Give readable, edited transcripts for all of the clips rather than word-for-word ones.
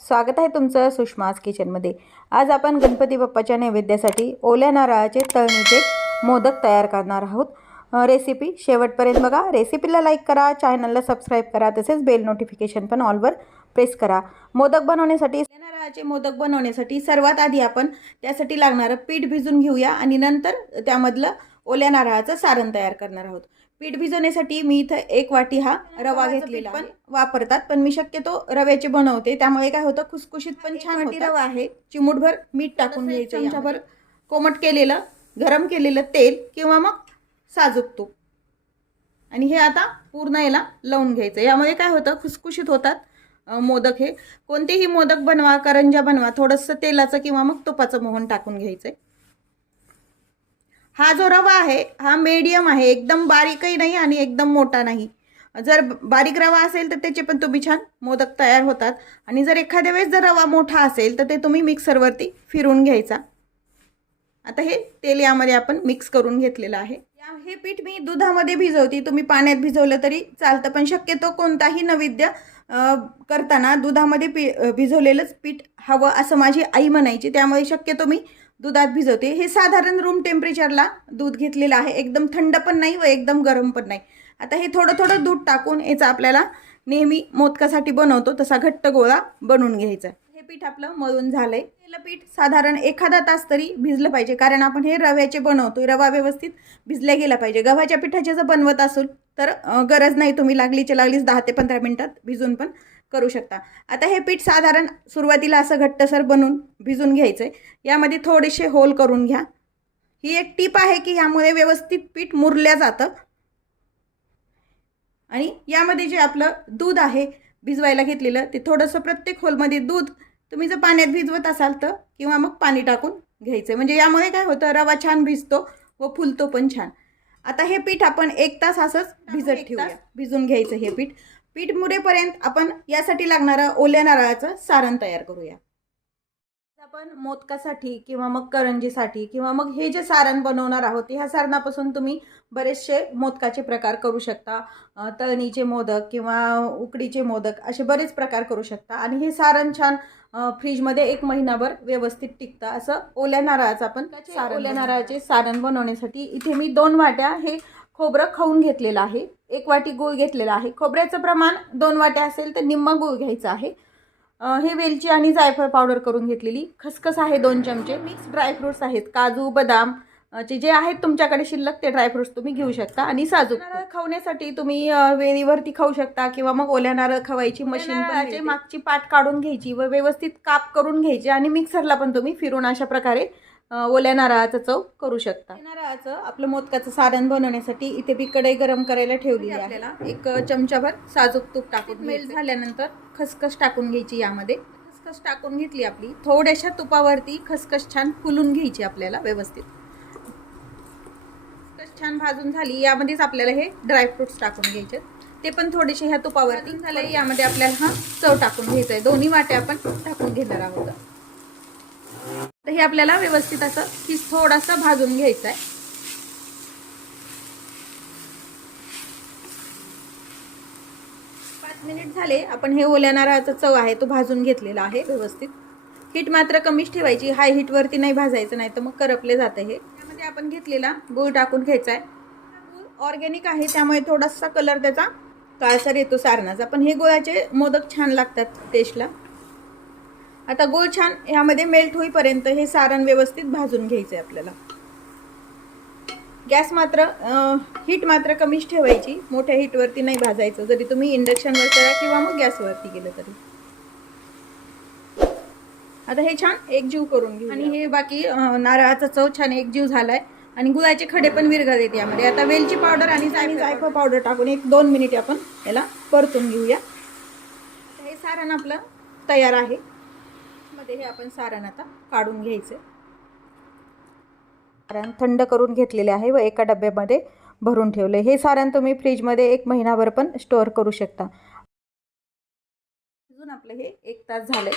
स्वागत आहे तुमचं सुषमाज किचनमध्ये। आज आपण गणपती बाप्पाच्या नैवेद्यासाठी ओल्या नारळाचे तळणीचे मोदक तयार करणार आहोत। रेसिपी शेवटपर्यंत बघा। रेसिपीला लाईक करा, चॅनलला सबस्क्राइब करा, तसेच बेल नोटिफिकेशन पण ऑलवर प्रेस करा। मोदक बनवण्यासाठी ओल्या नारळाचे मोदक बनवण्यासाठी सर्वात आधी आपण त्यासाठी लागणारे पीठ भिजून घेऊया आणि नंतर त्यामधलं ओल्या नारळाचं सारण तयार करणार आहोत। पीठ भिजवण्यासाठी मी इथे 1 वाटी हा रवा घेतलेला पण वापरतात, पण मी शक्यतो रव्याचे बनवते, त्यामुळे काय होतं खुसखुशीत पण छान होतं। रवा आहे, चिमूटभर मीठ टाकून घ्यायचं, चमचाभर कोमट केलेलं गरम केलेलं तेल किंवा मग साजूक तूप, आणि हे आता पूर्ण याला लावून घ्यायचं। यामुळे काय होतं खुसखुशीत होतात मोदक। हे कोणतेही मोदक बनवा, करंजा बनवा, थोडंसं तेलाचं किंवा मग तुपाचं मोहन टाकून घ्यायचंय। हा जो रवा आहे हा मीडियम आहे, एकदम बारीकही नाही आणि एकदम मोठा नाही। जर बारीक रवा असेल तर त्याचे पण तुम्ही छान मोदक तयार होतात, आणि जर एखाद्या वेळेस जर रवा मोठा असेल तर ते तुम्ही मिक्सरवरती फिरवून घ्यायचा। आता हे तेल यामध्ये आपण मिक्स करून घेतलेलं आहे। हे पीठ मी दुधामध्ये भिजवते, तुम्ही पाण्यात भिजवलं तरी चालतं, पण शक्यतो कोणताही नैवेद्य करताना दुधामध्ये भिजवलेलंच पीठ हवं असं माझी आई म्हणायची, त्यामुळे शक्यतो मी दुधात भिजवते। हे साधारण रूम टेम्परेचरला दूध घेतलेलं आहे, एकदम थंड पण नाही व एकदम गरम पण नाही। आता हे थोडं थोडं दूध टाकून याचा आपल्याला नेहमी मोदकासाठी बनवतो तसा घट्ट गोळा बनवून घ्यायचा। हे पीठ आपलं मळून झालंय। हे पीठ साधारण एखादा तास तरी भिजलं पाहिजे, कारण आपण हे रव्याचे बनवतोय, रवा व्यवस्थित भिजला गेला पाहिजे। गव्हाच्या पिठाचे जर बनवत असेल तर गरज नाही, तुम्ही लागलीच 10 ते 15 मिनिटात भिजून पण करू शकता। आता हे पीठ साधारण सुरुवातीला असं घट्टसर बनवून भिजून घ्यायचंय। यामध्ये थोडेसे होल करून घ्या। ही एक टिप आहे की यामुळे व्यवस्थित पीठ मुरल्या जातं। आणि यामध्ये जे आपलं दूध आहे भिजवायला घेतलेलं, ते थोडंसं प्रत्येक होलमध्ये दूध तुम्ही जर पाण्यात भिजवत असाल तर किंवा मग पाणी टाकून घ्यायचं, म्हणजे यामुळे काय होतं रवा छान भिजतो व फुलतो पण छान। आता हे पीठ आपण 1 तास असंच भिजत ठेवूया, भिजून घ्यायचं। हे पीठ मुरेपर्यंत आपण यासाठी लागणारं ओल्या नारळाचं सारण तयार करूया। आपण मोदकासाठी किंवा मग करंजीसाठी किंवा मग हे जे सारण बनवणार आहोत, ह्या सारणापासून तुम्ही बरेचसे मोदकाचे प्रकार करू शकता। तळणीचे मोदक किंवा उकडीचे मोदक असे बरेच प्रकार करू शकता, आणि हे सारण छान फ्रीजमध्ये 1 महिनाभर व्यवस्थित टिकतं। असं ओल्या नारळाचं आपण ओल्या नारळाचे सारण बनवण्यासाठी इथे मी 2 वाट्या हे खोबरं खाऊन घेतलेलं आहे, 1 वाटी गूळ घेतलेला आहे। खोबऱ्याचं प्रमाण 2 वाट्या असेल तर निम्मा गूळ घ्यायचा आहे। हे वेलची आणि जायफळ पावडर करून घेतलेली, खसखस आहे 2 चमचे, मिक्स ड्रायफ्रुट्स आहेत, काजू बदाम जे आहेत तुमच्याकडे शिल्लक ते ड्रायफ्रुट्स तुम्ही घेऊ शकता, आणि साजूक नारळ खवण्यासाठी तुम्ही वेळीवरती खाऊ शकता किंवा मग ओल्या नारळ खवायची मशीन पण मागची पाट काढून घ्यायची व व्यवस्थित काप करून घ्यायची, आणि मिक्सरला पण तुम्ही फिरून अशा प्रकारे ओल्या नारळाचं चव करू शकता। नारळाचं आपलं मोदकाचं सारण बनवण्यासाठी इथे मी कढई गरम करायला ठेवली आहे। आपल्याला 1 चमचाभर साजूक तूप टाकून मेल्ट झाल्यानंतर खसखस टाकून घ्यायची। यामध्ये खसखस टाकून घेतली आपली, थोड्याशा तुपावरती खसखस छान फुलून घ्यायची आपल्याला व्यवस्थित। खसखस छान भाजून झाली, यामध्येच आपल्याला हे ड्रायफ्रुट्स टाकून घ्यायचे, ते पण थोडेसे ह्या तुपावरती झाले। यामध्ये आपल्याला हा चव टाकून घ्यायचा आहे, 2 वाट्या आपण टाकून घेणार आहोत। तर हे आपल्याला व्यवस्थित असं किस थोडासा भाजून घ्यायचं आहे। 5 मिनिट झाले, आपण हे ओल्या नारळाचा चव आहे तो भाजून घेतलेला आहे व्यवस्थित। हीट मात्र कमीच ठेवायची, हाय हीट वरती नाही भाजायचं, नाही तर मग करपले जाते। हे यामध्ये आपण घेतलेला गूळ टाकून घ्यायचा आहे। गूळ ऑर्गॅनिक आहे, त्यामुळे थोडासा कलर त्याचा काळसर येतो सारणाचा, पण हे गुळाचे मोदक छान लागतात टेस्टला। आता गूळ छान यामध्ये मेल्ट होईपर्यंत हे सारण व्यवस्थित भाजून घ्यायचं आहे आपल्याला। गॅस मात्र हीट मात्र कमीच ठेवायची, मोठ्या हीटवरती नाही भाजायचं, जरी तुम्ही इंडक्शनवर करा किंवा मग गॅसवरती केलं तरी। आता हे छान एकजीव करून घेऊ, आणि हे बाकी नारळाचा चव छान एकजीव झालाय, आणि गुळाचे खडे पण विरघळत आहेत यामध्ये। आता वेलची पावडर आणि जायफळ पावडर टाकून 1-2 मिनिट आपण याला परतून घेऊया। हे सारण आपलं तयार आहे। मध्ये हे आपण सारण आता काढून घ्यायचे, सारण थंड करून घेतलेले आहे व एका डब्यामध्ये भरून ठेवले। हे सारण तुम्ही फ्रीजमध्ये 1 महिनाभर पण स्टोअर करू शकता। अजून आपलं हे 1 तास झाले,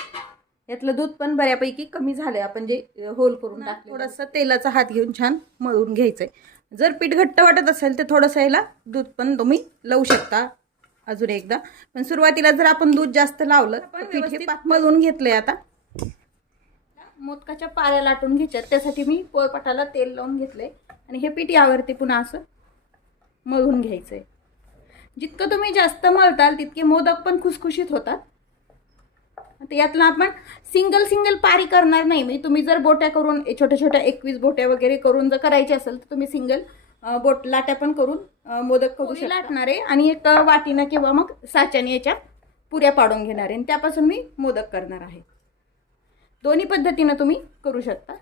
यातलं दूध पण बऱ्यापैकी कमी झाले, आपण जे होल करून टाकले। थोडंसं तेलाचा हात घेऊन छान मळून घ्यायचंय। जर पीठ घट्ट वाटत असेल तर थोडंसं याला दूध पण तुम्ही लावू शकता, अजून एकदा. पण सुरुवातीला जर आपण दूध जास्त लावलं तर पीठ हे मळून घेतलंय. आता मोदकाच्या पाऱ्या लाटून घ्यायच्यात, त्यासाठी मी पोळपाटाला तेल लावून घेतलंय आणि हे पीठ यावरती पुन्हा असं मळून घ्यायचंय. जितकं तुम्ही जास्त मळताल तितके मोदक पण खुसखुशीत होतात. आता यातला आपण सिंगल पारी करणार नाही. म्हणजे तुम्ही जर बोट्या करून छोट्या छोट्या 21 बोट्या वगैरे करून जर करायचे असेल तर तुम्ही सिंगल बोट लाट्या पण करून मोदक करू शकता. लाटणार आहे आणि एक वाटीनं किंवा मग साच्याने याच्या पुऱ्या पाडून घेणार आहे आणि त्यापासून मी मोदक करणार आहे. दोन्ही पद्धतीनं तुम्ही करू शकता.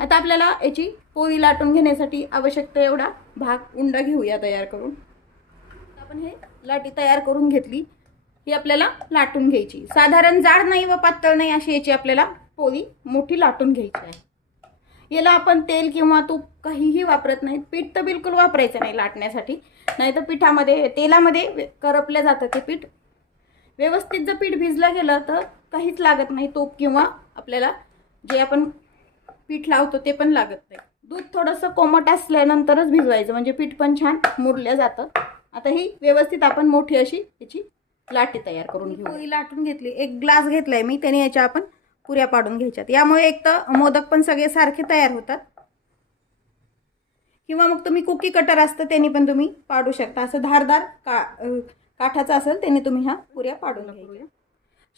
आता आपल्याला याची पोळी लाटून घेण्यासाठी आवश्यकता एवढा भाग उंडा घेऊया तयार करून. आपण हे लाटी तयार करून घेतली. ही आपल्याला लाटून घ्यायची. साधारण जाड नाही व पातळ नाही अशी याची आपल्याला पोळी मोठी लाटून घ्यायची आहे. याला आपण तेल किंवा तूप काहीही वापरत नाही. पीठ तर बिलकुल वापरायचं नाही लाटण्यासाठी, नाही तर पिठामध्ये तेलामध्ये करपलं जातं ते पीठ. व्यवस्थित जर पीठ भिजलं गेलं तर काहीच लागत नाही. तूप किंवा आपल्याला जे आपण पीठ लावतो ते पण लागत नाही. दूध थोडंसं कोमट असल्यानंतरच भिजवायचं, म्हणजे पीठ पण छान मुरलं जातं. आता ही व्यवस्थित आपण मोठी अशी याची लाटी तयार करून घेऊ. पोळी लाटून घेतली. एक ग्लास घेतलाय मी, त्याने याच्या आपण पुऱ्या पाडून घ्यायच्यात. यामुळे एक तर मोदक पण सगळे सारखे तयार होतात. किंवा मग तुम्ही कुकी कटर असतं त्याने पण तुम्ही पाडू शकता. असं धारदार काठाचं असेल त्याने तुम्ही ह्या पुऱ्या पाडून घ्यायच्या.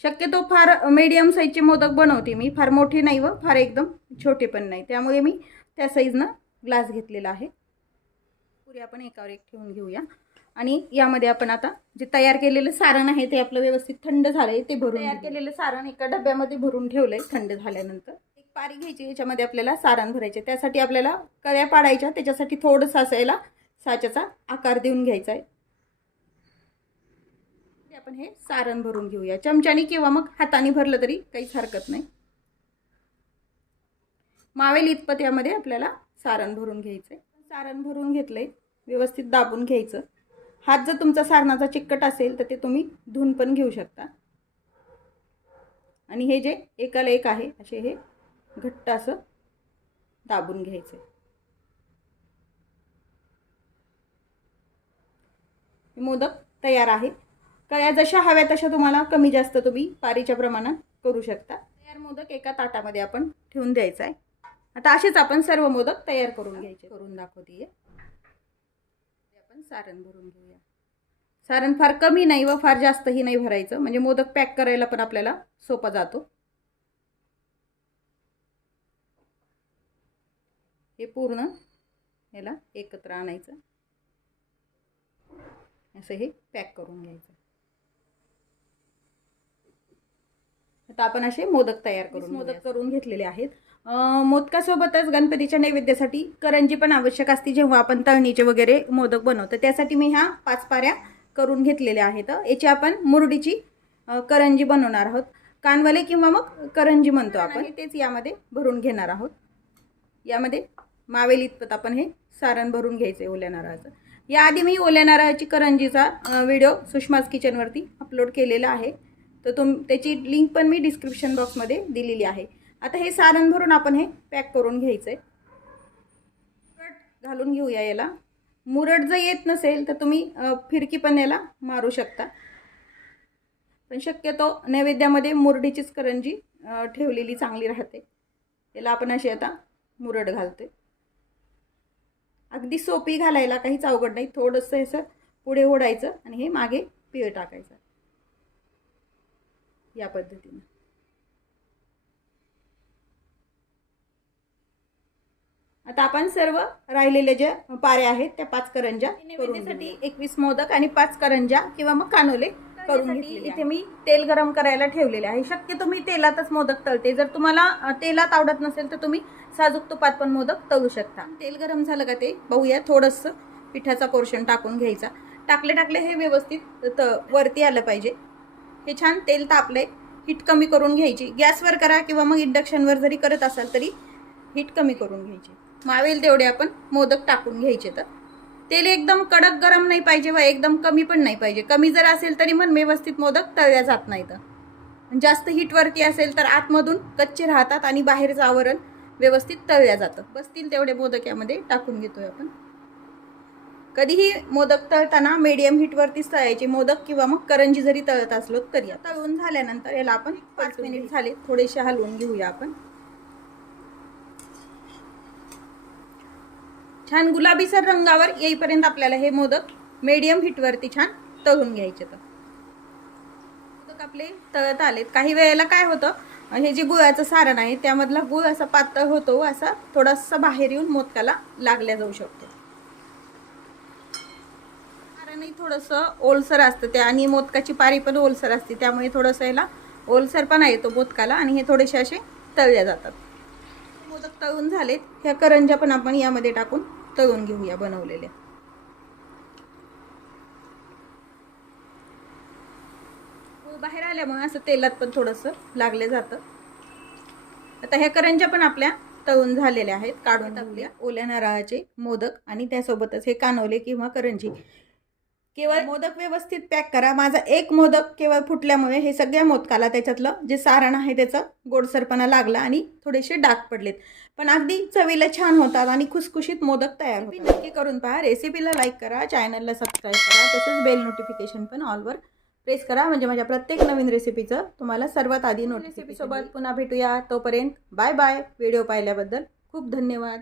शक्यतो फार मीडियम साईजचे मोदक बनवते मी, फार मोठे नाही व फार एकदम छोटे पण नाही. त्यामुळे मी त्या साईजनं ग्लास घेतलेला आहे. पुऱ्या आपण एकावर एक ठेवून घेऊया आणि यामध्ये आपण आता जे तयार केलेलं सारण आहे ते आपलं व्यवस्थित थंड झालंय ते भरून. तयार केलेलं सारण एका डब्यामध्ये भरून ठेवलंय. थंड झाल्यानंतर एक पारी घ्यायची, याच्यामध्ये आपल्याला सारण भरायचे. त्यासाठी आपल्याला कळ्या पाडायच्या. त्याच्यासाठी थोडंसं असायला साच्याचा आकार देऊन घ्यायचा आहे. आपण हे सारण भरून घेऊया. चमच्याने किंवा मग हाताने भरलं तरी काहीच हरकत नाही. मावेल इतपत यामध्ये आपल्याला सारण भरून घ्यायचंय. सारण भरून घेतलंय, व्यवस्थित दाबून घ्यायचं. हात जर तुमचा सारणाचा चिकट असेल तर ते तुम्ही धुवून पण घेऊ शकता. आणि हे जे एकाला एक आहे असे हे घट्ट असं दाबून घ्यायचं. मोदक तयार आहे. कळ्या जशा हव्या तशा तुम्हाला कमी जास्त तुम्ही पारीच्या प्रमाणात करू शकता. तयार मोदक एका ताटामध्ये आपण ठेवून द्यायचा आहे. आता असेच आपण सर्व मोदक तयार करून घ्यायचे. करून दाखवते. आपण सारण भरून घेऊया. सारण फार कमी नाही व फार जास्तही नाही भरायचं, म्हणजे मोदक पॅक करायला पण आपल्याला सोपा जातो. हे पूर्ण याला एकत्र आणायचं, असं हे पॅक करून घ्यायचं. आता आपण असे मोदक तयार करून घेतलेले आहेत. मोदकासोबतच गणपतीच्या नैवेद्यासाठी करंजी पण आवश्यक असते जेव्हा आपण तळणीचे वगैरे मोदक बनवतो. त्यासाठी मी ह्या 5 पाऱ्या करून घेतलेल्या आहेत. याची आपण मुरडीची करंजी बनवणार आहोत. कानवले किंवा मग करंजी म्हणतो आपण, तेच यामध्ये भरून घेणार आहोत. यामध्ये मावेल इतपत आपण हे सारण भरून घ्यायचे ओल्या नारळाचं. याआधी मी ओल्या नारळाची करंजीचा व्हिडिओ सुषमाज किचनवरती अपलोड केलेला आहे, तर त्याची लिंक पण मी डिस्क्रिप्शन बॉक्समध्ये दिलेली आहे. आता हे सारण भरून आपण हे पॅक करून घ्यायचं आहे. मुरड घालून घेऊया याला. मुरड जर येत नसेल तर तुम्ही फिरकी पण याला मारू शकता, पण शक्यतो नैवेद्यामध्ये मुरडीचीच करंजी ठेवलेली चांगली राहते. याला आपण अशी आता मुरड घालते. अगदी सोपी घालायला, काहीच अवघड नाही. थोडंसं असं पुढे ओढायचं आणि हे मागे पीळ टाकायचं या पद्धतीने. आता आपण सर्व राहिलेले जे पाऱ्या आहेत त्या 5 करंजा नैवेद्यासाठी 21 मोदक आणि 5 करंजा किंवा मग कानोले करून घेतलेले. इथे मी तेल गरम करायला ठेवलेले आहे. शक्यतो मी तेलातच मोदक तळते. जर तुम्हाला तेलात आवडत नसेल तर तुम्ही साजूक तुपात पण मोदक तळू शकता. तेल गरम झालं का ते बघूया. थोडंसं पिठाचा पोर्शन टाकून घ्यायचा. टाकले हे व्यवस्थित वरती आलं पाहिजे. हे छान तेल तापलंय. हीट कमी करून घ्यायची. गॅसवर करा किंवा मग इंडक्शनवर जरी करत असाल तरी हीट कमी करून घ्यायची. मावेल तेवढे आपण मोदक टाकून घ्यायचे. तर तेल एकदम कडक गरम नाही पाहिजे व एकदम कमी पण नाही पाहिजे. कमी जर असेल तरी मन व्यवस्थित मोदक तळल्या जात नाही. तर जास्त हीटवरती असेल तर आतमधून कच्चे राहतात आणि बाहेरचं आवरण व्यवस्थित तळल्या जातं. बसतील तेवढे मोदक यामध्ये टाकून घेतोय आपण. कधीही मोदक तळताना मीडियम हीटवरतीच तळायचे मोदक, किंवा मग करंजी जरी तळत असलो तरी. तळून झाल्यानंतर याला आपण 5 मिनिट झाले थोडेसे हलवून घेऊया आपण. छान गुलाबीसर रंगावर येईपर्यंत आपल्याला हे मोदक मीडियम हीटवरती छान तळून घ्यायचे. तर मोदक आपले तळत आलेत. काही वेळेला काय होतं, हे जे गुळाचं सारण आहे त्यामधला गुळ असा पातळ होतो, असा थोडासा बाहेर येऊन मोदकाला लागल्या जाऊ शकतो. सारणही थोडंसं ओलसर असतं त्या, आणि मोदकाची पारी पण ओलसर असते, त्यामुळे थोडंसं याला ओलसरपणा येतो मोदकाला, आणि हे थोडेसे असे तळले जातात. मोदक तळून झालेत. ह्या करंज्या पण आपण यामध्ये टाकून तळून घेऊया बनवलेल्या. बाहेर आल्यामुळे असं तेलात पण थोडंसं लागले जातं. आता ह्या करंज्या पण आपल्या तळून झालेल्या आहेत, काढून टाकूया. ओल्या नारळाचे मोदक आणि त्यासोबतच हे कानवले किंवा करंजी. केवळ मोदक व्यवस्थित पॅक करा. माझा एक मोदक केवळ फुटल्यामुळे हे सगळ्या मोदकाला त्याच्यातलं जे सारण आहे त्याचा गोडसरपणा लागला आणि थोडेसे डाग पडलेत, पण अगदी चवीला छान होतात आणि खुसखुशीत मोदक तयार होतात. नक्की करून पहा. रेसिपीला लाईक करा, चॅनलला सबस्क्राईब करा, तसंच बेल नोटिफिकेशन पण ऑलवर प्रेस करा, म्हणजे माझ्या प्रत्येक नवीन रेसिपीचं तुम्हाला सर्वात आधी नोटिफिकेशन. सोबत पुन्हा भेटूया. तोपर्यंत बाय बाय. व्हिडिओ पाहिल्याबद्दल खूप धन्यवाद.